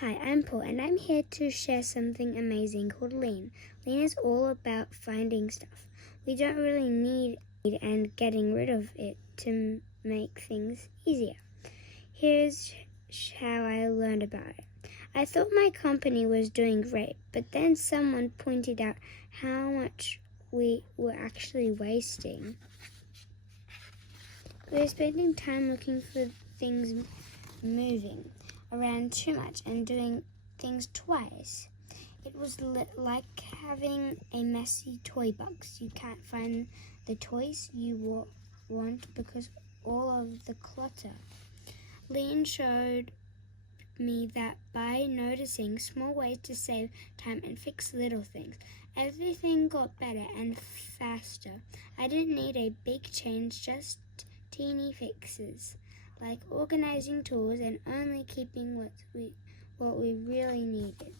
Hi, I'm Paul, and I'm here to share something amazing called Lean. Lean is all about finding stuff we don't really need and getting rid of it to make things easier. Here's how I learned about it. I thought my company was doing great, but then someone pointed out how much we were actually wasting. We were spending time looking for things moving around too much and doing things twice. It was like having a messy toy box. You can't find the toys you want because all of the clutter. Lean showed me that by noticing small ways to save time and fix little things, everything got better and faster. I didn't need a big change, just teeny fixes, like organizing tools and only keeping what we really needed.